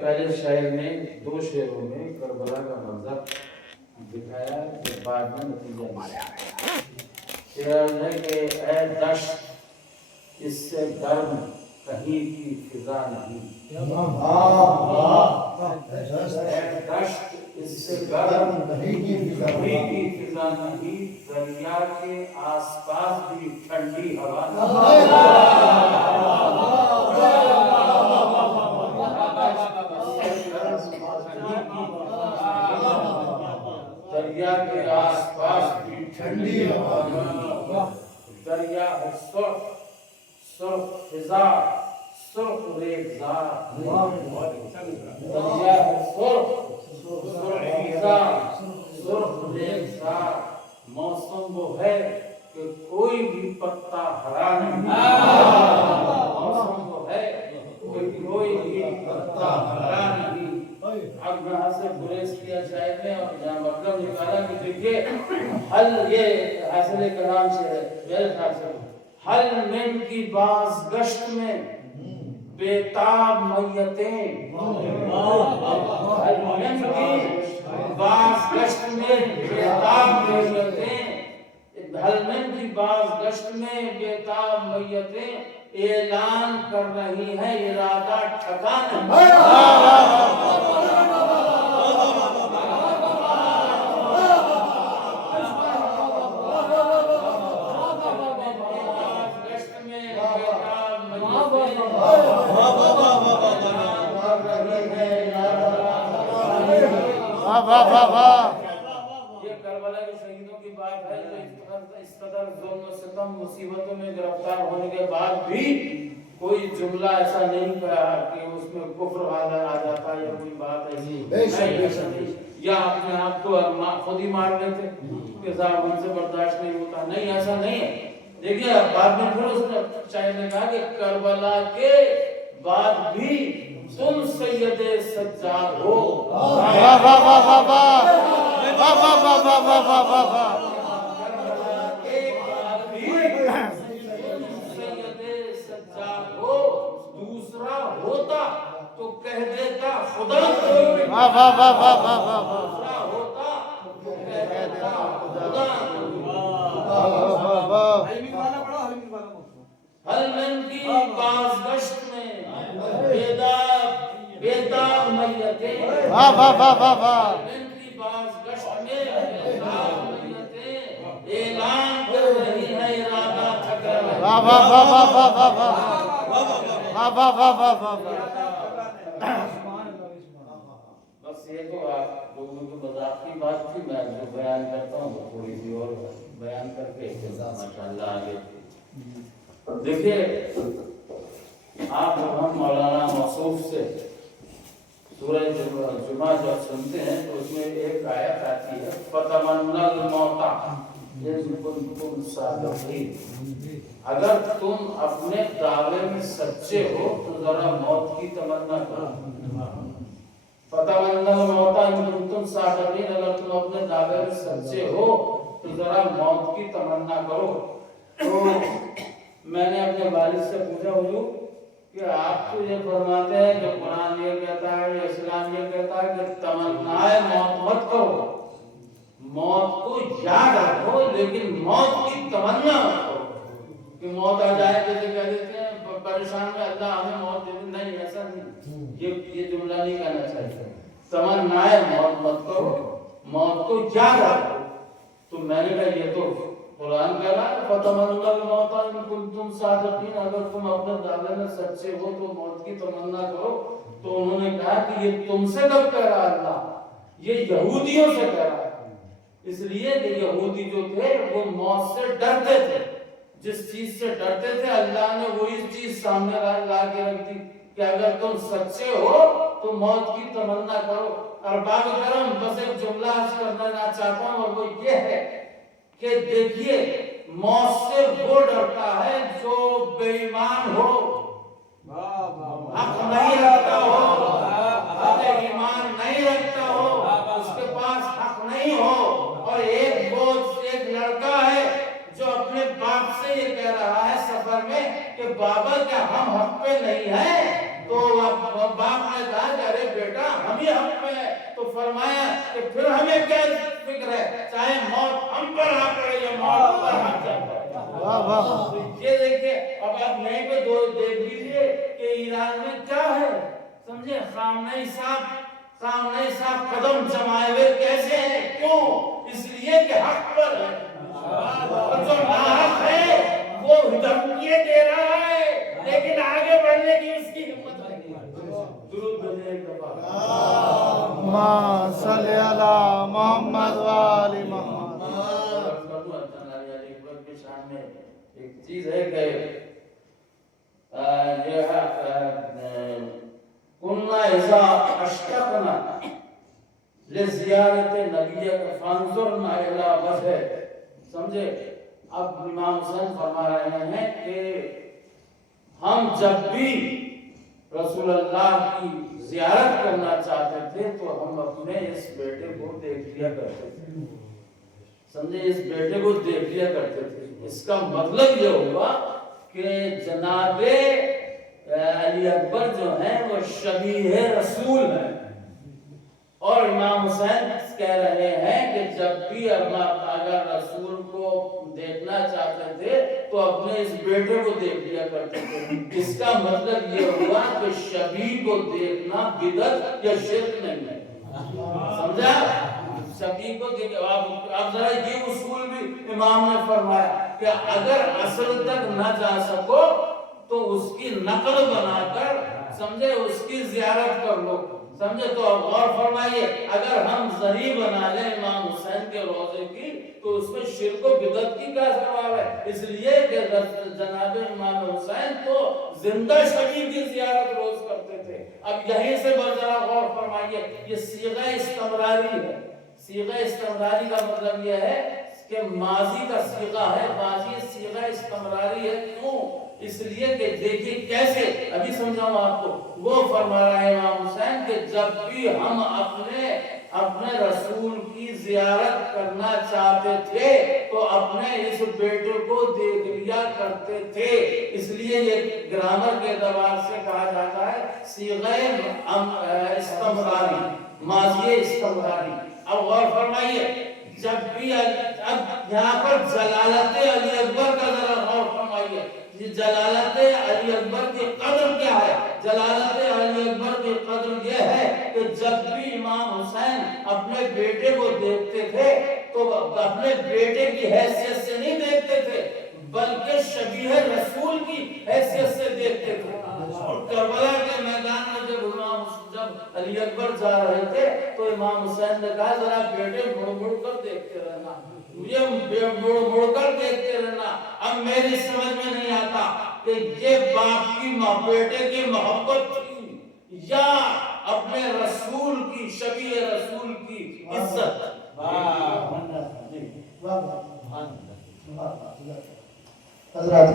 پہلے شاعر نے 2 شعروں میں کربلا کا منظر دکھایا کہ بعد میں نتیجہ مارا شعر ہے کہ اے دشت اس سے گرم کہیں کی فضا نہیں، اے دشت اس سے گرم کہیں کی فضا نہیں، دریا کے آس پاس بھی ٹھنڈی ہوا دریا کے آس پاس بھی ٹھنڈی ہوا، دریا ہے سرخ سرخ فضا سرخ ریگزار، دریا ہے سرخ سرخ فضا سرخ ریگزار، موسم وہ ہے کہ کوئی بھی پتا ہرا نہیں، موسم وہ ہے کہ کوئی بھی پتا ہرا نہیں۔ اب یہاں سے گریز کیا شاعر نے اور جہاں مطلب نکالا کہ دیکھیے حل یہ حاصل کلام سے ہے میرے خیال سے، حل من کی باز گشت میں بیتاب میتیں، حل من کی باز گشت میں بیتاب میتیں، حل من کی باز گشت میں بیتاب میتیں اعلان کر رہی ہے ارادہ ٹھکانا، یہ کربلا کے شہیدوں کی بات ہے جو اس قدر ظلم و ستم مصیبتوں میں گرفتار ہونے کے بعد بھی کوئی جملہ ایسا نہیں کہا کہ اس میں کفر والا آ جاتا یا کوئی بات ایسی نہیں، یا اپنے آپ کو خود ہی مار لیتے کہ صاحب ہم سے برداشت نہیں ہوتا، نہیں ایسا نہیں ہے۔ دیکھیے بعد میں پھر اس نے شاعر نے کہا کہ کربلا کے بعد بھی تم سید سجاد ہو، واہ واہ واہ واہ واہ واہ واہ واہ واہ واہ واہ واہ واہ، کربلا کے بعد بھی تم سید سجاد ہو، دوسرا ہوتا تو کہہ دیتا خدا کوئی، واہ واہ واہ واہ واہ واہ، دوسرا ہوتا تو کہہ دیتا خدا کوئی۔ حل من کی باز گشت میں بیتاب میتیں، واہ واہ واہ واہ واہ، حل من کی باز گشت میں بیتاب میتیں اعلان کر رہی ہے ارادہ ٹھکرانا، واہ واہ واہ واہ واہ واہ واہ واہ واہ واہ واہ۔ بس یہ تو آپ لوگوں کی مذاق کی بات تھی، میں جو بیان کرتا ہوں تھوڑی سی اور بیان کر کے ماشاءاللہ آگے دیکھیے آپ جب ہم مولانا موصوف سے سورہ جمعہ جب سنتے ہیں تو اس میں ایک آیت آتی ہے فَتَمَنَّ الْمَوْتَ إِن كُنتُمْ صَادِقِينَ، اگر تم اپنے دعوے میں سچے ہو تو ذرا موت کی تمنا کرو، فَتَمَنَّ الْمَوْتَ إِن كُنتُمْ صَادِقِينَ، اگر تم اپنے دعوے میں سچے ہو تو ذرا موت کی تمنا کرو۔ تو میں نے اپنے والد سے پوچھا حضور کہ آپ تو یہ فرماتے ہیں کہ قرآن یہ کہتا ہے یا اسلام یہ کہتا ہے کہ تمنائے موت مت کرو، موت کو یاد رکھو لیکن موت کی تمنا مت کرو، کہ موت آ جائے جیسے کہہ دیتے ہیں پریشان میں اللہ ہمیں موت دے دے، نہیں ایسا نہیں، یہ جملہ نہیں کہنا چاہیے، تمنائے موت مت کرو موت کو یاد رکھو۔ تو میں نے کہا یہ تو قرآن کہہ رہا ہے فَتَمَنَّ الْمَوْتَ إِن كُنتُمْ صَادِقِينَ، اگر تم اپنے دعوے میں سچے ہو تو موت کی تمنا کرو۔ تو انہوں نے کہا کہ یہ تم سے کب کہہ رہا ہے اللہ، یہ یہودیوں سے کہہ رہا ہے، اس لیے کہ یہودی جو تھے وہ موت سے ڈرتے تھے، جس چیز سے ڈرتے تھے اللہ نے وہی چیز سامنے لا کے رکھ دی کہ اگر تم سچے ہو تو موت کی تمنا کرو۔ ارباب کرم بس ایک جملہ عرض کرنا چاہتا ہوں اور وہ یہ ہے کہ دیکھیے موت سے وہ ڈرتا ہے جو بے ایمان ہو، حق نہیں رکھتا ہو، حق ایمان نہیں رکھتا ہو، اس کے پاس حق نہیں ہو، اور ایک لڑکا ہے جو اپنے باپ سے یہ کہہ رہا ہے سفر میں کہ بابا کیا ہم حق پہ نہیں ہیں؟ تو باپ نے کہا کہ ارے بیٹا ہم ہی حق پہ ہیں. تو فرمایا کہ پھر ہمیں کیا فکر ہے، چاہے موت ہم پر آ پڑے یا موت پر ہم چل پڑے. یہ دیکھیں اب آپ یہیں پہ دیکھ لیجیے کہ ایران میں کیا ہے، سمجھے؟ خامنئی صاحب قدم جمائے ہوئے کیسے ہیں؟ کیوں؟ اس لیے کہ حق پر ہے، اور جو ناحق ہے وہ دھمکیاں دے رہا ہے لیکن آگے بڑھنے کی اس کی ہمت نہیں. درود بھیجیں ایک دفعہ. اللہم صلی علی محمد و آل محمد. ایک چیز ہے کہ کننا اذا اشتقنا لزیارت نبی فانظرنا الی وجہ. سمجھے؟ اب امام حسین فرما رہے ہیں کہ ہم جب بھی رسول اللہ کی زیارت کرنا چاہتے تھے تو ہم اپنے اس بیٹے کو دیکھ لیا کرتے تھے. سمجھے؟ اس بیٹے کو دیکھ لیا کرتے تھے. اس کا مطلب یہ ہوا کہ جناب علی اکبر جو ہیں وہ شبیہ رسول ہیں، اور امام حسین کہہ رہے ہیں کہ جب بھی اگر رسول کو دیکھنا چاہتے تھے تو اپنے اس بیٹے کو دیکھ لیا کرتے تھے. اس کا مطلب یہ ہوا کہ شبیہ کو دیکھنا بدعت یا شرک نہیں ہے. سمجھا؟ شبیہ کو دیکھ. اب ذرا یہ اصول بھی امام نے فرمایا کہ اگر اصل تک نہ جا سکو تو اس کی نقل بنا کر، سمجھے، اس کی زیارت کر لو. سمجھے؟ تو اب غور فرمائیے، اگر ہم ذریعہ بنا لیں امام حسین کے روضے کی تو اس میں شرک و بدعت کی کیا سوال ہے؟ اس لیے کہ جناب امام حسین تو زندہ شبیہ کی زیارت روز کرتے تھے. اب یہیں سے ذرا غور فرمائیے، یہ صیغہ استمراری ہے. صیغہ استمراری کا مطلب یہ ہے کہ ماضی کا صیغہ ہے، ماضی صیغہ استمراری ہے. کیوں؟ اس لیے کہ دیکھیے کیسے، ابھی سمجھاؤں آپ کو. وہ فرما رہا ہے امام حسین کہ جب بھی ہم اپنے رسول کی زیارت کرنا چاہتے تھے تو اپنے اس بیٹے کو دیکھ لیا کرتے تھے. اس لیے یہ گرامر کے اعتبار سے کہا جاتا ہے صیغہ استمراری، ماضی استمراری. اب غور فرمائیے، جب بھی اب یہاں پر جلالت علی اکبر کا ذرا غور فرمائیے. یہ جلالت علی اکبر کی قدر کیا ہے؟ جلالت علی اکبر کی قدر یہ ہے کہ جب بھی امام حسین اپنے بیٹے کو دیکھتے تھے تو اپنے بیٹے کی حیثیت سے نہیں دیکھتے تھے بلکہ شبیہ رسول کی حیثیت سے دیکھتے تھے. اور کربلا کے میدان میں جب علی اکبر جا رہے تھے تو امام حسین نے کہا ذرا بیٹے مڑ مڑ کر دیکھتے رہنا، مجھے مڑ مڑ کر دیکھتے رہنا. اب میری سمجھ میں نہیں آتا کہ یہ باپ کی بیٹے کی محبت تھی یا اپنے رسول کی، شبیہ رسول کی عزت. حضرات